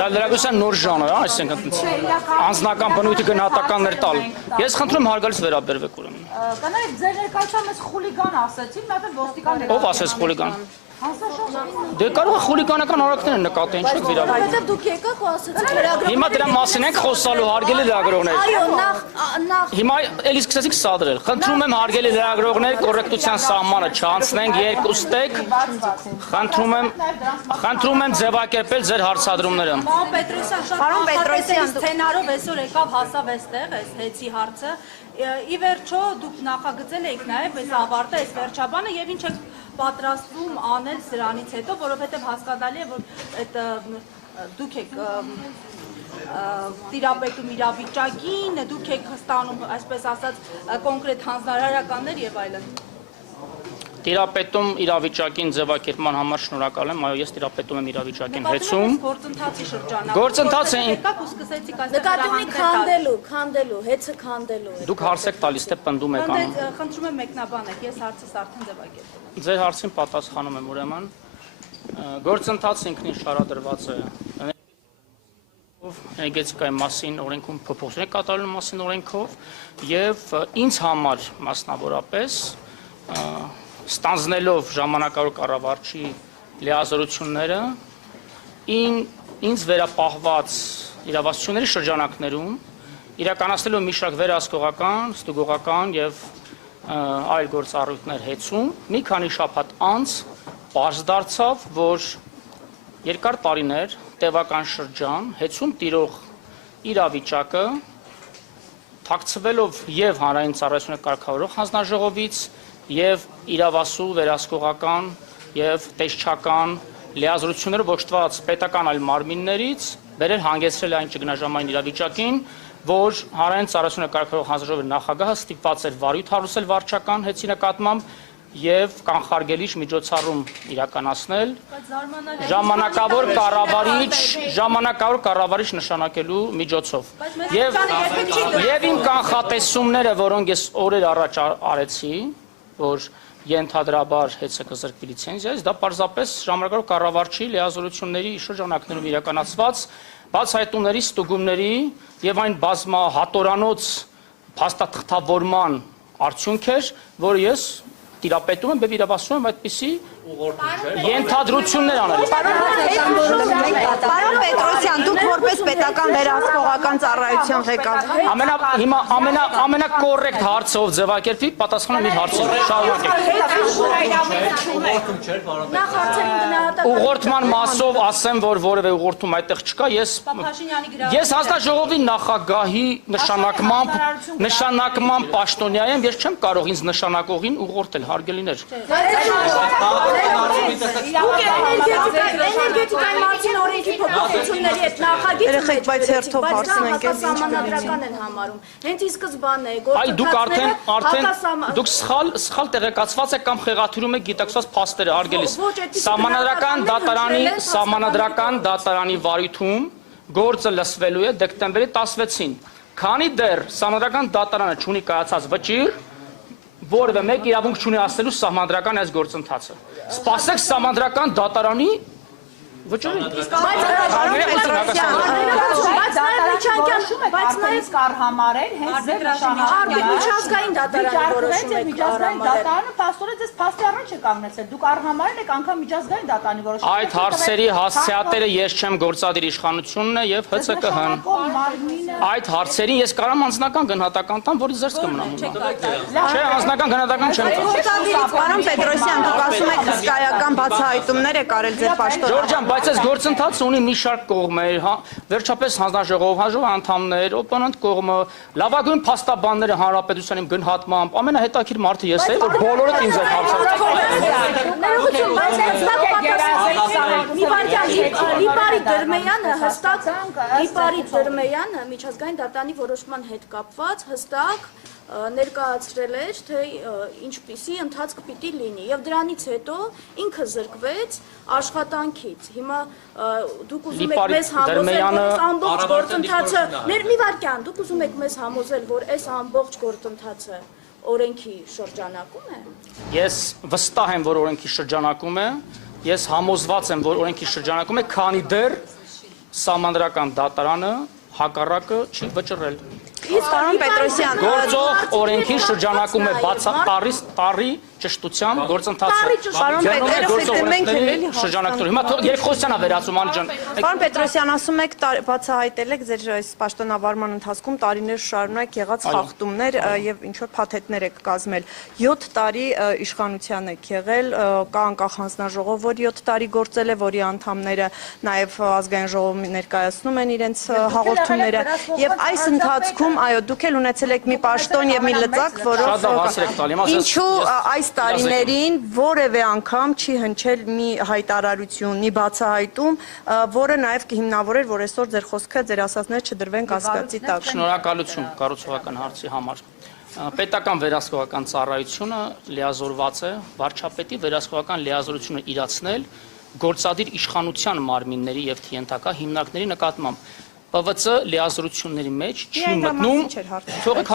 Դա լրագրության նոր ժանր է, այսինքն անձնական բնույթի գնահատականներ տալ։ Ես խնդրում հարգալից վերաբերվեք ուրեմն։ Կներեք, ձեր ներկայությամբ ես խուլիգան ասեցին, մատը ոստիկան Ով ասեց խուլիգան։ Դե կարող է խուլիգանական արարքներ նկատի, ինչ եք վիրավորում։ Որովհետև դուք եկաք ու ասացիք լրագրողներ։ Հիմա դրա մասին ենք խոսալու, հարգելի լրագրողներ։ Այո, նախ Հիմա էլի սկսեցիք սադրել։ Խնդրում եմ հարգելի լրագրողներ, կոռեկտության սահմանը չանցնենք, երկուստեք։ Խնդրում եմ ձևակերպել ձեր հարցադրումները։ Պարոն Պետրոսյան, սցենարով այսօր եկավ հասավ այստեղ, այս հեծի հարցը։ Ի վերջո դուք նախագծել եք նաև այս ավարտը, այս վերջաբանը եւ ինչ եք պատրաստվում անել սրանից հետո, որովհետեւ հասկանալի է, որ այդ դուք եք տիրապետում իրավիճակին, դուք եք ստանում, այսպես ասած, կոնկրետ հանձնարարականներ եւ այլն։ Տիրապետում իրավիճակին ձևակերպման համար շնորհակալ եմ, այո, ես տիրապետում եմ իրավիճակին հեցում։ Գործընթացի շրջանում։ Գործընթացը եկաք ու սկսեցիք այստեղ նկատի քանդելու, հեծը քանդելու։ Դուք հարց եք տալիս, թե պնդում եք անում։ Խնդրում եմ մեկնաբանեք, ես հարցս արդեն ձևակերպել։ Ձեր հարցին պատասխանում եմ ուրեմն։ Գործընթացը ինքնին շարադրված է էներգետիկայի մասին օրենքում փոփոխություններ կատարելու մասին օրենքով եւ ինձ համար մասնավորապես ստանձնելով ժամանակավոր կառավարչի լիազորությունները ինձ վերապահված իրավասությունների շրջանակներում իրականացնելով մի շարք վերահսկողական, ստուգողական եւ այլ գործառույթներ հեծում մի քանի շաբաթ անց պարզ դարձավ, որ երկար տարիներ տևական շրջան հեծում տիրող իրավիճակը թաքցվելով եւ հանրային ծառայությունների կարգավորող հանձնաժողովից եւ իրավասու վերահսկողական եւ տեսչական լիազորություններով օժտված պետական այլ մարմիններից բերել հանգեցրել այն ճգնաժամային իրավիճակին, որ հանրային ծառայությունների կարգավորող հանձնաժողովի նախագահը ստիպված էր վարույթ հարուցել վարչական հեծի նկատմամբ եւ կանխարգելիչ միջոցառում իրականացնել ժամանակավոր կառավարիչ նշանակելու միջոցով եւ իմ կանխատեսումները, որոնք ես օրեր առաջ արեցի, որ ենթադրաբար հեծը կզրկվի լիցենզիայից, դա պարզապես ժամանակավոր կառավարչի լիազորությունների շրջանակներում իրականացված բացահայտումների, ստուգումների եւ այն բազմահատորանոց փաստաթղթավորման արդյունք էր, որ ես տիրապետում եմ եւ իրավասում եմ այդպիսի ենթադրություններ անելու։ Պարոն Պետրոսյան, դուք որպես պետական վերահսկողական ծառայության ղեկավար Հիմա ամենակոռեկտ հարցը ով ձևակերպի, պատասխանում իր հարցին։ Շարունակեք։ Ուղղորդման մասով ասեմ, որ որևէ ուղղորդում այդտեղ չկա, ես հանձնաժողովի նախագահի նշանակմամբ պաշտոնյա եմ, ես չեմ կարող ինձ նշանակողին ուղղորդել, հարգելիներ։ Էներգետիկայի մասին օրենքի փոփոխությունների հետ նախագիծը համանadrական են համարում։ Հենց ի սկզբանե Դուք սխալ տեղեկացված եք կամ խեղաթյուրում եք գիտակցված փաստերը, հարգելիս։ Սահմանադրական դատարանի վարույթում գործը լսվելու է դեկտեմբերի 16-ին։ Քանի դեռ սահմանադրական դատարանը չունի կայացած վճիռ, որևէ մեկ իրավունք չունի ասելու սահմանադրական այս գործընթացը։ Սպասեք սահմանադրական դատարանի վճիռին։ Բայց նայած կառհամարել հենց ձեր նշանակում միջազգային դատարանի որոշում եք դատարանը փաստորեն ձեզ փաստի առաջ է կանգնեցել։ Դուք առհամարել եք անգամ միջազգային դատարանի որոշում։ Այդ հարցերի հասցեատերը ես չեմ, գործադիր իշխանությունն է եւ ՀՑԿՀ-ն։ Այդ հարցերին ես կարամ անձնական գնահատական տամ, որից զերծ կմնամ հիմա։ Չէ, անձնական գնահատական չեմ տա։ Գործադիրից, պարոն Պետրոսյան, դուք ասում եք հսկայական բացահայտումներ եք արել ձեր պաշտոնը։ Ջորջան, բայց այս գործընթացը ունի մի շարք կողմեր, վերջապես հանձնաժողով անդամներ, օպոնենտ կողմը, լավագույն փաստաբանները հանրապետության իմ գնահատմամբ, ամենահետաքրքիր մարդը ես եմ, որ բոլորդ ինձ եք Լիպարի Դրմեյանը միջազգային դատարանի որոշման հետ կապված հստակ ներկայացրել էր, թե ինչպիսի ընթացք պիտի լինի եւ դրանից հետո ինքը զրկվեց աշխատանքից։ Հիմա դուք ուզում եք մեզ համոզել, որ ամբողջ գործընթացը մի վարքյան, դուք ուզում եք մեզ համոզել, որ այս ամբողջ գործընթացը օրենքի շրջանակում է։ Ես վստահ եմ, որ օրենքի շրջանակում է, ես համոզված եմ, որ օրենքի շրջանակում է, քանի դեռ Սահմանադրական դատարանը հակառակը չի վճռել։ Պարոն Պետրոսյան, Գործող օրենքի շրջանակում է տարի ճշտության գործընթացը։ Պարոն Գործող օրենքների շրջանակներում։ Հիմա երկխոսությանը վերածում անջան։ Պարոն Պետրոսյան, ասում եք բացահայտել եք ձեր այս պաշտոնավարման ընթացքում տարիներ շարունակ եղած խախտումներ եւ ինչ որ փաթեթներ եք կազմել։ 7 տարի իշխանության եք եղել, կա անկախ հանձնաժողով, որ 7 տարի գործել է, որի անդամները նաեւ ազգային ժողովում ներկայացնում են իրենց հաղորդումները եւ այս ընթացքում այո, դուք էլ ունեցել եք մի պաշտոն եւ մի լծակ, որով ինչու այս տարիներին որևէ անգամ չի հնչել մի հայտարարություն, մի բացահայտում, որը նաեւ կհիմնավորեր, որ այսօր ձեր խոսքը, ձեր ասածները չդրվեն կասկածի տակ։ Շնորհակալություն կառուցողական հարցի համար։ Պետական վերահսկողական ծառայությունը լիազորված է վարչապետի վերահսկողական լիազորությունը իրացնել գործադիր իշխանության մարմինների եւ թիենթակա հիմնարկների նկատմամբ։ ՊՎՑ լիազորությունների մեջ չի մտնում, թողեք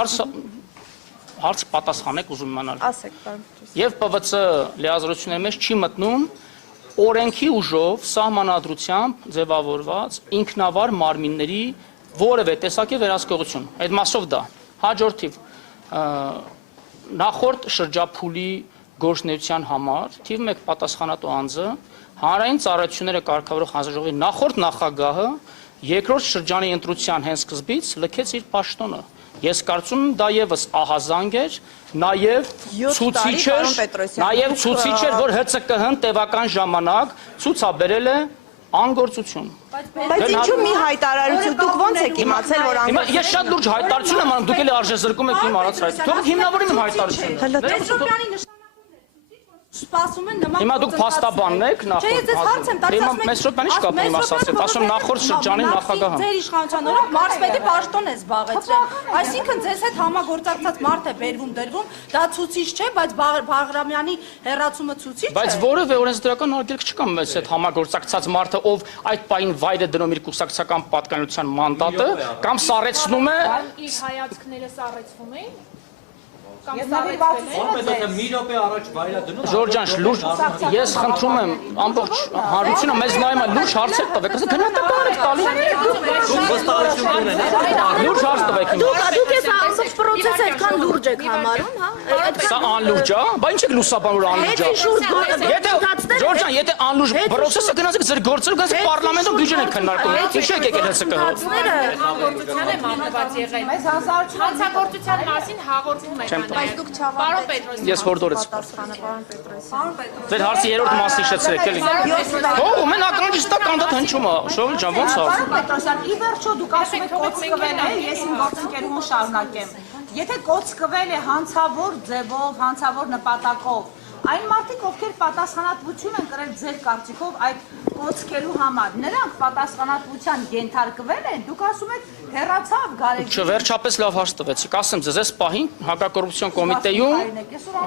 հարց պատասխանեք ուզում իմանալ։ Ասեք, պարոն։ Եվ ՊՎՑ լիազորությունների մեջ չի մտնում օրենքի ուժով սահմանադրությամբ ձևավորված ինքնավար մարմինների որևէ տեսակի վերահսկողություն։ Այդ մասով դա։ Հաջորդիվ նախորդ շրջափուլի գործունեության համար թիվ 1 պատասխանատու անձը հանրային ծառայությունները կարգավորող հանձնաժողովի նախորդ նախագահը երկրորդ շրջանի ընտրության հենց սկզբից լքեց իր պաշտոնը։ Ես կարծում եմ դա եւս ահազանգ էր, նաեւ ցուցիչ էր, որ ՀՑԿ-հն տևական ժամանակ ցուցաբերել է անգործություն։ Բայց ինչու մի հայտարարություն դուք ոնց եք իմացել, որ Հիմա ես շատ լուրջ հայտարարություն եմ անում, դուք էլ արժեզրկում եք իմ արած հայտ։ Թող հիմնավորեմ իմ հայտարարությունը։ Սպասում են նման Հիմա դուք փաստաբանն եք նախորդ։ Չէ, ես հարց եմ տալիս, ասում եք, Մեսրոպյանի շկապն իմ ասացեք, ասում նախորդ շրջանի նախագահը։ Ձեր իշխանության օրոք մարզպետի պաշտոն է զբաղեցրել։ Այսինքն ձեզ հետ համագործակցած մարդ է բերվում դրվում, դա ցուցիչ չէ, բայց Բաղրամյանի հերացումը ցուցիչ է։ Բայց որևէ օրենսդրական արգելք չկա մեզ հետ համագործակցած մարդը, ով այդ պահին վայր է դնում իր կուսակցական պատկանելիության մանդատը, կամ սառեցնում է։ Իր հայացքները սառեցվում էին։ Մի րոպե առաջ վայրա դնում։ Ժորժ ջան, լուրջ ես խնդրում եմ ամբողջ հանրությունը մեզ նայում է լուրջ հարցեր տվեք, ասեք գնահատական եք տալի։ Վստահություն ունենա։ Լուրջ հարց տվեք ինձ։ Դուք ես ամբողջ process-ը այդքան լուրջ եք համարում, հա։ Սա անլուրջ է, բա ինչ եք լուսաբանում որ անլուրջ է։ Եթե Ժորժ ջան, եթե անլուրջ process-ը գնացեք ձեր գործերը գնացեք պարլամենտում բյուջեն եք քննարկում։ Ինչ եք եկել ՀՑԿ-ը։ Հաղորդության է մարտված եղել։ Մեզ Հանցագործության մասին հաղորդում եք Բայց դուք չավարտեք։ Պարոն Պետրոսյան։ Ես հորդորեց։ Պատասխանը, պարոն Պետրոսյան։ Ձեր հարցի երրորդ մասը հիշեցրեք էլի։ Ո՞վ մեն ականջիստա կանդատ հնչում է, Շողել ջան, ո՞նց է։ Պարոն Պետրոսյան, ի վերջո դուք ասում եք կոծկվել է, ես իմ գործընկերումը շարունակեմ։ Եթե կոծկվել է հանցավոր ձևով, հանցավոր նպատակով, այն մարդիկ, ովքեր պատասխանատվություն են կրել ձեր կարծիքով այդ կոծկելու համար, նրանք պատասխանատվության ենթարկվել են, դուք ասում եք հեռացավ Գարեգին։ Չվերջապես լավ հարց տվեցիք, ասեմ ձեզ այս պահին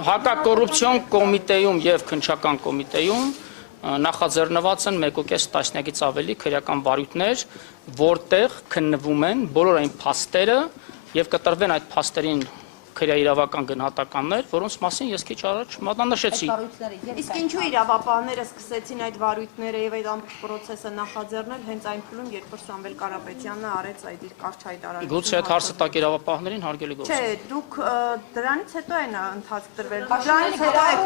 հակակոռուպցիոն կոմիտեում եւ քննչական կոմիտեում նախաձեռնված են 1.5 տասնյակից ավելի քրեական վարույթներ, որտեղ քննվում են բոլոր այն փաստերը եւ կտրվեն այդ փաստերին քրեաիրավական գնահատականներ, որոնց մասին ես քիչ առաջ մատնանշեցի։ Իսկ ինչու իրավապահները սկսեցին այդ վարույթները եւ այդ ամբողջ process-ը նախաձեռնել հենց այն փուլում, երբ որ Սամվել Կարապետյանը արեց այդ իր կարճ հայտարարությունը։ Գուցե այդ հարցը տակ իրավապահներին հարգելի գործ։ Չէ, դուք դրանից հետո են ընթացք տրվել։ Դրանից հետո եք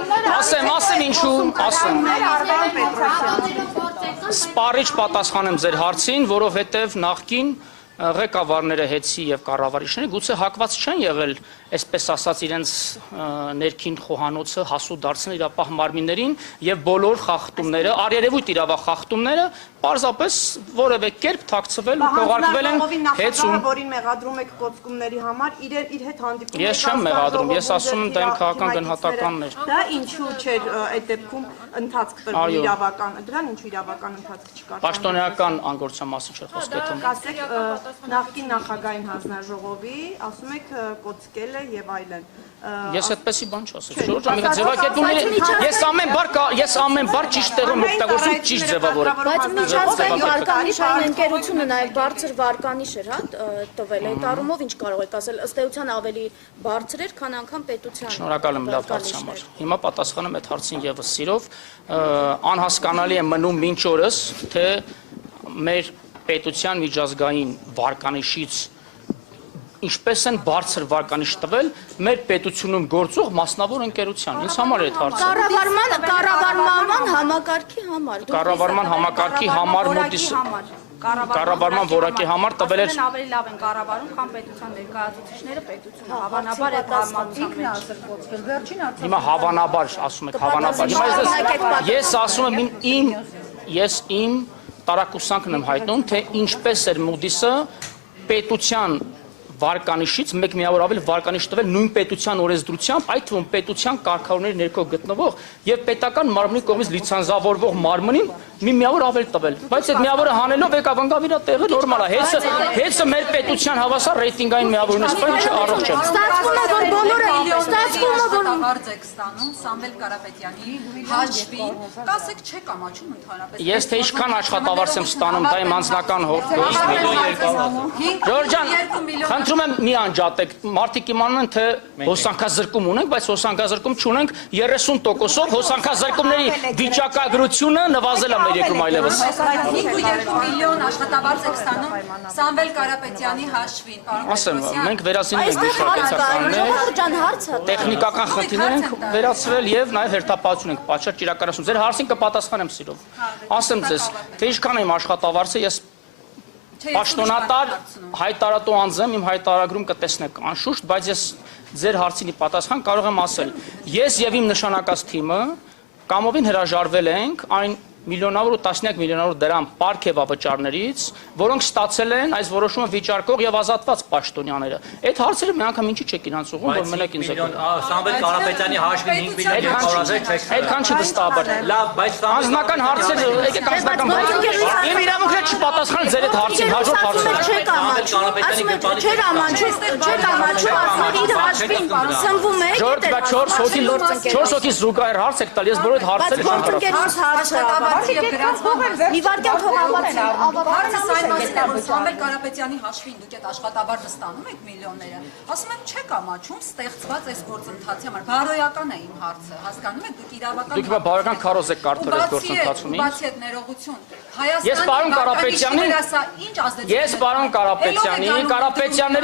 Ասեմ ինչու, ասեմ։ Պարոն Պետրոսյան։ Սպառիչ պատասխանեմ ձեր հարցին, որովհետև նախկին ղեկավարները հետսի եւ կառավարիչները գուցե հակված չեն եղել, այսպես ասած, իրենց ներքին խոհանոցը հասու դարձնել իրապահ մարմիններին եւ բոլոր խախտումները, արերևույթ իրավախախտումները պարզապես որևէ կերպ թաքցվել ու քողարկվել են հետում։ Որին մեղադրում եք կոծկումների համար, իր հետ հանդիպում եք։ Ես չեմ մեղադրում, ես ասում եմ դա իմ քաղաքական գնահատականներ։ Դա ինչու չէր այդ դեպքում ընթացք տրվել իրավական, դրան ինչու իրավական ընթացք չկար։ Պաշտոնեական անգործության մասին չէ խոսքը։ Ասեք նախկին նախագահային հանձնաժողովի, ասում եք կոծկել է եւ այլն։ Ես այդպեսի բան չասեցի։ Ժորժ, ամիգա ձևակերպումները ես ամեն բար ճիշտ տեղում օգտագործում ճիշտ ձևավորել։ Բայց միջազգային վարկանիշային ընկերությունը նաև բարձր վարկանիշ էր, հա, տվել այդ առումով ինչ կարող եք ասել, ըստ էության ավելի բարձր էր, քան անգամ պետության։ Շնորհակալ եմ լավ հարցի համար։ Հիմա պատասխանեմ այդ հարցին եւս սիրով, անհասկանալի է մնում մինչ օրս, թե մեր պետության միջազգային վարկանիշից ինչպես են բարձր վարկանիշ տվել մեր պետությունում գործող մասնավոր ընկերության։ Ինձ համար է այդ հարցը։ Կառավարման համակարգի համար։ Կառավարման համակարգի համար մոտիս կառավարման որակի համար տվել էր ավելի լավ են կառավարում, քան պետության ներկայացուցիչները պետությունը։ Հավանաբար այդ հարմարության մեջ։ Հիմա հավանաբար ասում եք հավանաբար։ Հիմա ես ասում եմ ես իմ տարակուսանքն եմ հայտնում, թե ինչպես էր Moody's-ը պետության վարկանիշից մեկ միավոր ավելի վարկանիշ տվել նույն պետության օրենսդրությամբ, այդ թվում պետության կարգավորների ներքո գտնվող եւ պետական մարմնի կողմից լիցենզավորվող մարմնին մի միավոր ավելի տվել։ Բայց այդ միավորը հանելով եկավ ընկավ իր տեղը նորմալ է։ Հեծը մեր պետության հավասար ռեյտինգային միավորն է, ինչ առողջ է։ Ստացվում է, որ բոլորը հարց եք ստանում Սամվել Կարապետյանի հաշվին, կասեք չեք ամաչում ընդհանրապես։ Ես թե ինչքան աշխատավարձ եմ ստանում, դա իմ անձնական Խնդրում եմ մի անջատեք, մարդիկ իմանան են, թե հոսանքազրկում ունենք, բայց հոսանքազրկում չունենք 30%-ով հոսանքազրկումների վիճակագրությունը նվազել է մեր երկրում այլևս։ 5.2 միլիոն աշխատավարձ եք ստանում Սամվել Կարապետյանի հաշվին, պարոն Ասեմ, Պետրոսյան։ մենք վերացին ենք վիճակագրներ, տեխնիկական խնդիրներ ենք վերացրել եւ նաեւ հերթապահություն ենք պատշաճ իրականացում։ Ձեր հարցին կպատասխանեմ սիրով։ Ասեմ ձեզ, թե ինչքան եմ աշխատավարձը, ես Պաշտոնատար հայտարարատու անձ եմ, իմ հայտարարագրում կտեսնեք անշուշտ, բայց ես ձեր հարցինի պատասխան կարող եմ ասել։ Ես եւ իմ նշանակած թիմը կամովին հրաժարվել ենք այն միլիոնավոր ու տասնյակ միլիոնավոր դրամ պարգևավճարներից, որոնք ստացել են այս որոշումը վիճարկող եւ ազատված պաշտոնյաները։ Այդ հարցերը մի անգամ ինչի չեք իրancs ուղղում, որ մենակ ինձ եք։ Սամվել Կարապետյանի հաշվին 5 միլիոն կորազել չեք։ Այդքան չի վստահաբար։ Լավ, բայց անձնական հարցեր, եկեք անձնական հարցեր։ Իմ իրավունքները չպատասխան ձեր այդ հարցին, հաջորդ հարցերը։ Չեր ամաչում, ասում եք իր հաշվին սնվում եք։ Ժորժ, դա 4 հոգի զուգահեռ հարց եք տալ, ես բոլոր հարցերը չեմ կարող։ Մի վարքյան թողամարել Հարցը սայն մասին է, որ Սամվել Կարապետյանի հաշվին դուք այդ աշխատավարձը ստանում եք միլիոնները, ասում եք չեք ամաչում ստեղծված այս գործընթացի համար, բարոյական է իմ հարցը, հասկանում եք, դուք իրավական Դուք բարոյական քարոզ եք կարդալ այս գործընթացում։ Բացի այդ ներողություն, Ես պարոն Կարապետյանի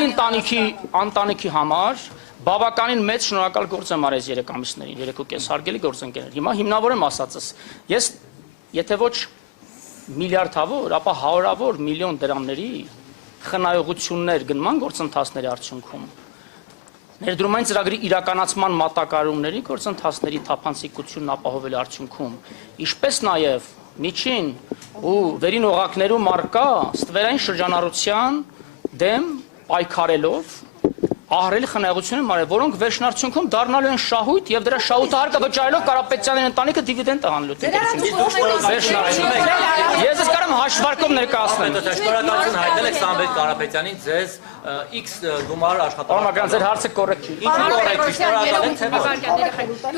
ընտանիքի համար բավականին մեծ շնորհակալ գործ եմ արել 3 ամիսներին, 3.5 հարգելի գործընկերներ։ Հիմա հիմնավոր եմ ասածս։ Ես եթե ոչ միլիարդավոր, ապա հարյուրավոր միլիոն դրամների խնայողություններ գնման գործընթացների արդյունքում ներդրումային ծրագրի իրականացման մատակարարումների գործընթացների թափանցիկությունն ապահովել արդյունքում, ինչպես նաև միջին ու վերին օղակներում առկա ստվերային շրջանառության դեմ պայքարելով ահռելի խնայողություններ մարել, որոնք վերջնարդյունքում դառնալու են շահույթ եւ դրա շահույթը հարկը վճարելով Կարապետյանի ընտանիքը դիվիդենդ է հանելու վերջնարդյունքում։ Ես ես կարամ հաշվարկով ներկայացնեմ։ Շնորհակալություն հայտնել եք Սամվել Կարապետյանին ձեզ X գումար աշխատավարձ։ Ձեր հարցը կոռեկտ չի։ Ինչ կոռեկտ չի, շնորհակալ եմ, թե ոչ։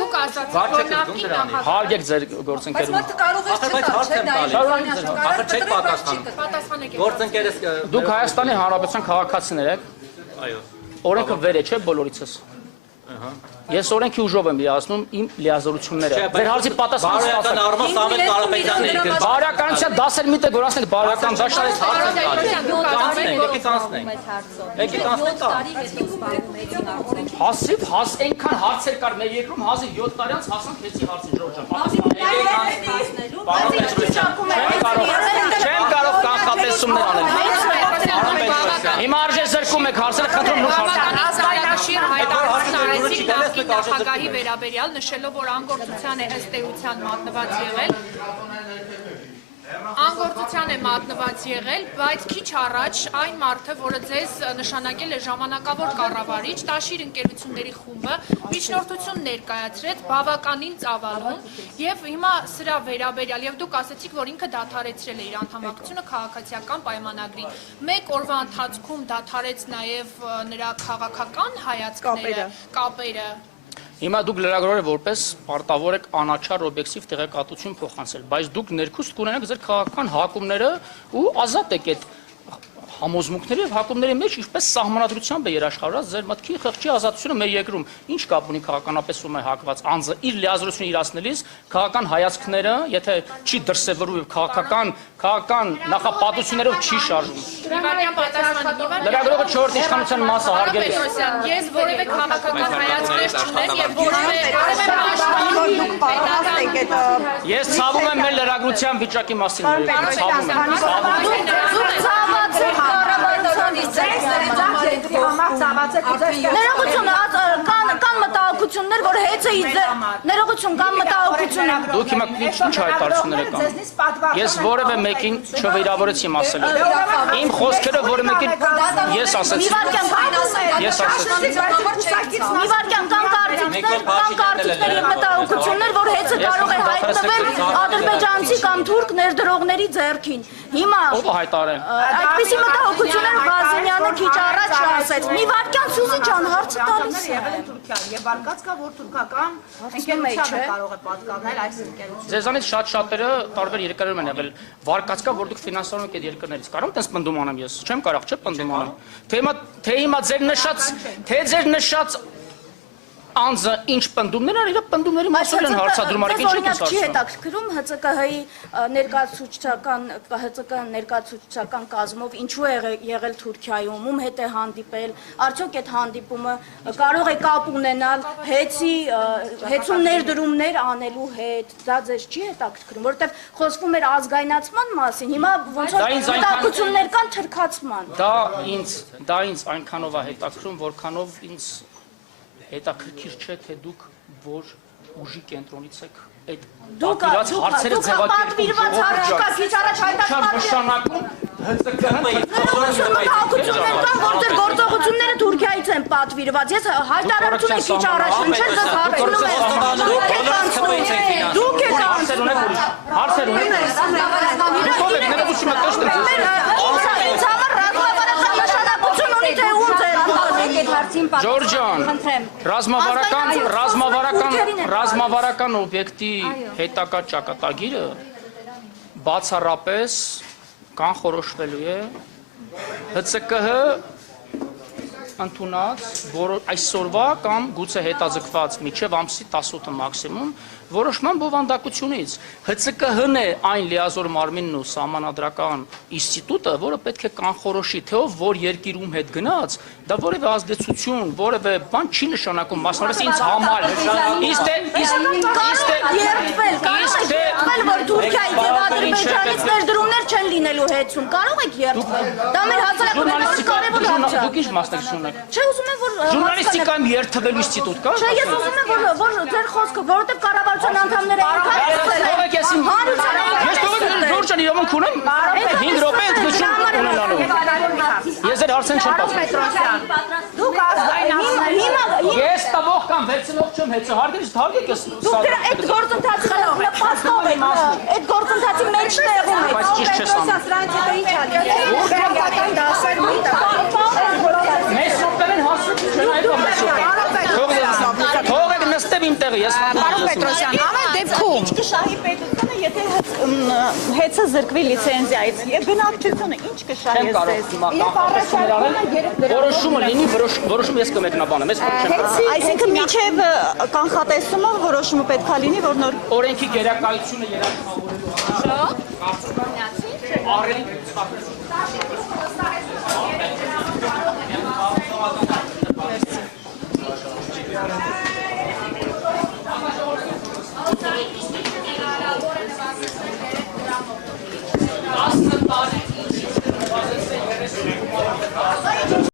Դուք ասացիք, որ նախկին նախագահ Հարգեք ձեր գործընկերուն։ Բայց կարող է Բայց հարց եմ տալիս։ Ախր չեք պատասխանում։ պատասխանեք։ Գործընկերս Դուք Հայաստանի Հանրապետության քաղաքացիներ եք։ Այո։ Օրենքը վեր է, չէ՞ բոլորիցս։ Ես օրենքի ուժով եմ լիազնում իմ լիազորությունները։ Ձեր հարցի պատասխանը բարոյական առումով Սամվել Կարապետյանն է գրել։ բարոյականության դասեր մի տեղ գործնեք բարոյական դաշտարից Եկեք անցնենք։ Եկեք անցնենք։ Հասիվ այնքան հարցեր կար մեր երկրում, հազիվ 7 տարի անց հասանք հեցի հարցին Չեմ կարող կանխատեսումներ անել։ Հիմա արժե զրկում եք հարցերը, խնդրում եք հարցերը։ Ազգայնաշիր հայտարարություն արեցին նախկին նախագահի վերաբերյալ, նշելով, որ անգործության է ըստ էության մատնված եղել։ Անգործության կառավարության է մատնված եղել, բայց քիչ առաջ այն մարդը, որը ձեզ նշանակել է ժամանակավոր կառավարիչ, Տաշիր ընկերությունների խումբը միջնորդություն ներկայացրեց բավականին ծավալուն եւ հիմա սրա վերաբերյալ եւ դուք ասացիք, որ ինքը դադարեցրել է իր անդամակցությունը քաղաքացիական պայմանագրին։ Մեկ օրվա ընթացքում դադարեց նաեւ նրա քաղաքական հայացքները, կապերը։ Հիմա դուք լրագրողը որպես պարտավոր եք անաչառ օբյեկտիվ տեղեկատվություն փոխանցել, բայց դուք ներքուստ կունենաք ձեր քաղաքական հակումները ու ազատ եք այդ համոզմունքների եւ հակումների մեջ ինչպես սահմանադրությամբ է երաշխավորած ձեր մտքի խղճի ազատությունը մեր երկրում ինչ կապ ունի քաղաքականապես ում է հակված անձը իր լիազորությունը իրացնելիս քաղաքական հայացքները եթե չի դրսևորում եւ քաղաքական նախապատվություններով չի շարժվում լրագրողը 4-րդ իշխանության մասը հարգել է ես որևէ քաղաքական հայացքներ չունեմ եւ որևէ ես ցավում եմ մեր լրագրության վիճակի մասին ցավում Կան մտահոգություններ, որ հեծը ներողություն կան մտահոգություններ։ Դուք հիմա ինչ հայտարարություններ եք ես որևէ մեկին չվիրավորեցի իմ ասելով։ Իմ խոսքերը որևէ մեկին ես ասեցի։ Մի վարքյան կան կարծիքներ եւ մտահոգություններ, որ հեծը կարող է հայտնվել ադրբեջանցի կամ թուրք ներդրողների ձեռքին։ Հիմա ով հայտարարել այդպիսի մտահոգություններ Բազենյանը քիչ առաջ ասեց։ Մի վարքյան Սուզի ջան հարցը տալիս է։ Եվ արկած կա, որ թուրքական ընկերությանը կարող է պատկանել այս ընկերությունը։ Ձեզանից շատ-շատերը տարբեր երկրներում են եղել։ Վարկած կա, որ դուք ֆինանսավորում եք այդ երկրներից։ Կարող եմ պնդում անեմ ես։ Չեմ կարող, չէ՞ պնդում անեմ։ Թե հիմա ձեր նշած անձը ինչ պնդումներ ան, իր պնդումների մասով են հարցադրում, արեք ինչ եք հարցում։ Չի հարցում։ հետաքրքրում ՀՑԿ ներկայացուցչական կազմով ինչու է եղել Թուրքիայում, ում հետ է հանդիպել, արդյոք այդ հանդիպումը կարող է կապ ունենալ հեծում ներդրումներ անելու հետ, դա ձեզ չի հետաքրքրում, որովհետև խոսվում էր ազգայնացման մասին, հիմա ոնց որ հետաքրքրություններ կան թրքացման։ Դա ինձ այնքանով է հետաքրքրում, որքանով ինձ հետաքրքիր չէ, թե դուք որ ուժի կենտրոնից եք այդ պատվիրված հարցերը պատվիրված հարց կա, քիչ առաջ նշանակում հակություններ կան, որ ձեր գործողությունները Թուրքիայից են պատվիրված։ Ես հայտարարություն եմ քիչ առաջ, ինչեր ձեզ հարցնում եմ, դուք եք անցնում, դուք եք անցնում։ Հարցեր ունեք։ Դուք եք ներողություն Ինձ համար ռազմավարական նշանակություն ունի, թե ում ձեր Ջորջան, ռազմավարական օբյեկտի հետակա ճակատագիրը բացառապես կանխորոշվելու է ՀՑԿ ընդունած այսօրվա կամ գուցե հետաձգված մինչև ամսի 18-ը մաքսիմում որոշման բովանդակությունից ՀՑԿ-ն է այն լիազոր մարմինն ու սահմանադրական ինստիտուտը, որը պետք է կանխորոշի, թե ով որ երկիրում հետ գնաց, դա որևէ ազդեցություն, որևէ բան չի նշանակում, մասնավորապես ինձ համար։ Որ Թուրքիայից եւ Ադրբեջանից ներդրումներ չեն լինելու հեծում, կարող եք երթվել։ Դա մեր հասարակության կարևոր հարց է։ Դուք ինչ մասնակցություն եք։ Չէ, ուզում եմ որ ժուրնալիստիկայում երթվելու ինստիտուտ կա։ Չէ, ես ուզում եմ որ ձեր խոսքը, որովհետեւ կառավարության անդամները Ջորջան իրավունք ունեմ 5 րոպե ընդգծում ունենալու։ Ես ձեր հարցեն չեմ պատասխանում։ Դուք ազգայնացնելու Ես տվող կամ վերցնող չեմ հեծը հարգելիս թարգեք ես։ Դուք այդ գործընթացը նպաստով եք, այդ գործընթացի մեջ տեղում եք։ Բայց ճիշտ չես անում։ Սրանց հետո ինչ ալի։ Ուրբերական դասեր մի տա։ Մեզ սոպտերեն հասում չեն այդ ամեսը։ Թողեք նստեմ իմ տեղը, ես Պարոն Պետրոսյան, ամեն դեպքում Ինչ կշահի պետությունը, եթե հեծը զրկվի լիցենզիայից եւ բնակչությունը ինչ կշահի չեմ կարող որոշումը լինի, որոշում ես կմեկնաբանեմ, ես չեմ կարող։ Այսինքն միջև կանխատեսումը որոշումը պետքա լինի, որ նոր Օրենքի գերակայությունը երաշխավորելու համար կարծում եմ առելի